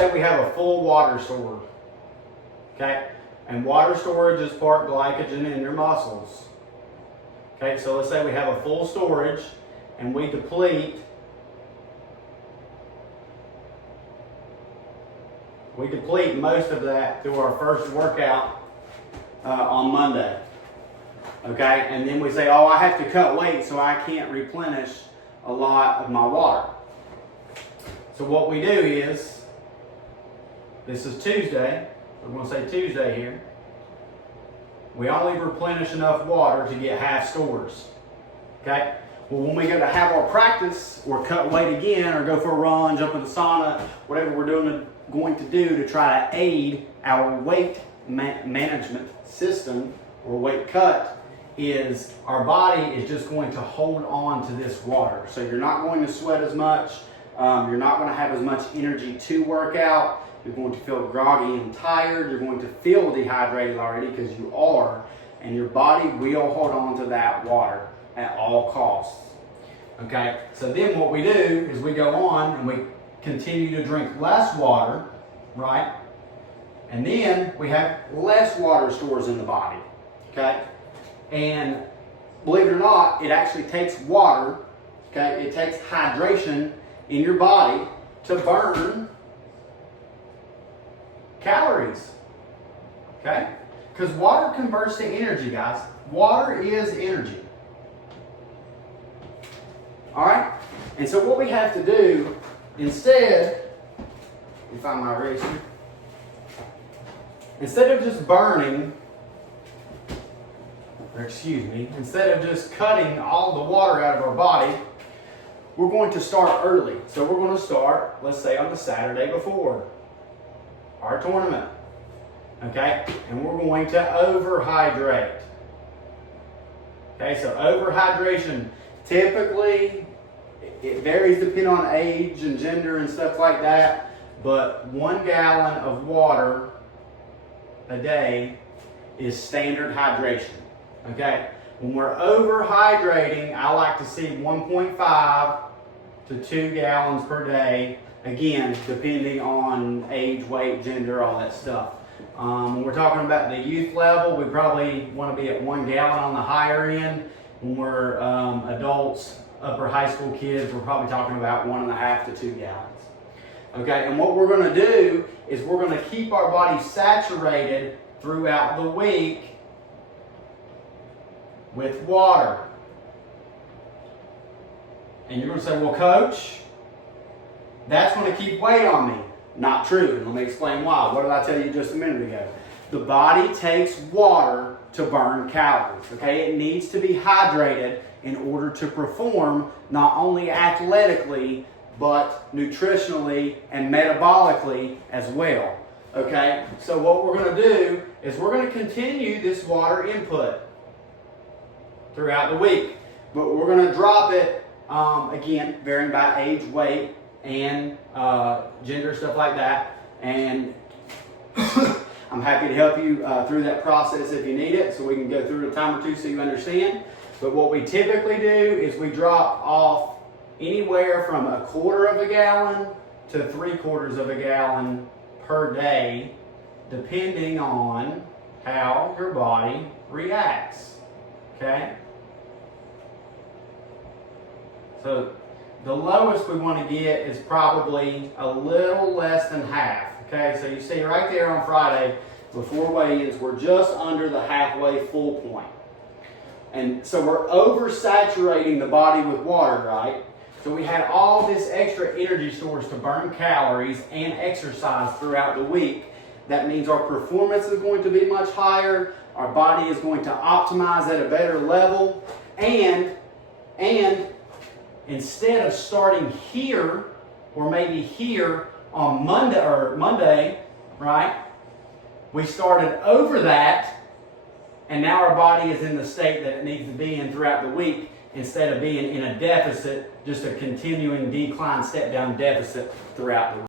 Say we have a full water storage, okay? And water storage is part glycogen in your muscles. Okay, so let's say we have a full storage and we deplete most of that through our first workout on Monday. Okay, and then we say, oh, I have to cut weight so I can't replenish a lot of my water. So what we do is, this is Tuesday, we're going to say Tuesday here, we only replenish enough water to get half stores. Okay? Well, when we go to have our practice or cut weight again or go for a run, jump in the sauna, whatever we're going to do to try to aid our weight management system or weight cut, is our body is just going to hold on to this water. So you're not going to sweat as much. You're not going to have as much energy to work out. You're going to feel groggy and tired. You're going to feel dehydrated already because you are. And your body will hold on to that water at all costs. Okay, so then what we do is we go on and we continue to drink less water, right? And then we have less water stores in the body, okay? And believe it or not, it actually takes water, okay? It takes hydration in your body to burn calories, okay? Because water converts to energy, guys. Water is energy. All right? And so what we have to do, instead, let me find my eraser. Instead of just burning, instead of just cutting all the water out of our body, we're going to start early. So we're going to start, let's say, on the Saturday before our tournament. Okay? And we're going to overhydrate. Okay, so overhydration, typically, it varies depending on age and gender and stuff like that, but 1 gallon of water a day is standard hydration. Okay? When we're overhydrating, I like to see 1.5 to 2 gallons per day, again, depending on age, weight, gender, all that stuff. When we're talking about the youth level, we probably want to be at 1 gallon on the higher end. When we're adults, upper high school kids, we're probably talking about 1.5 to 2 gallons. Okay, and what we're going to do is we're going to keep our body saturated throughout the week with water. And you're going to say, well, coach, that's going to keep weight on me. Not true. And let me explain why. What did I tell you just a minute ago? The body takes water to burn calories. Okay? It needs to be hydrated in order to perform not only athletically, but nutritionally and metabolically as well. Okay? So what we're going to do is we're going to continue this water input throughout the week. But we're going to drop it, again, varying by age, weight, and gender, stuff like that. And I'm happy to help you through that process if you need it, so we can go through it a time or two so you understand. But what we typically do is we drop off anywhere from 1/4 gallon to 3/4 gallon per day, depending on how your body reacts. Okay? So the lowest we want to get is probably a little less than half. Okay, so you see right there on Friday before weigh-ins, we're just under the halfway full point. And so we're oversaturating the body with water, right? So we had all this extra energy stores to burn calories and exercise throughout the week. That means our performance is going to be much higher. Our body is going to optimize at a better level. And instead of starting here or maybe here on Monday, right? We started over that, and now our body is in the state that it needs to be in throughout the week instead of being in a deficit, just a continuing decline, step down deficit throughout the week.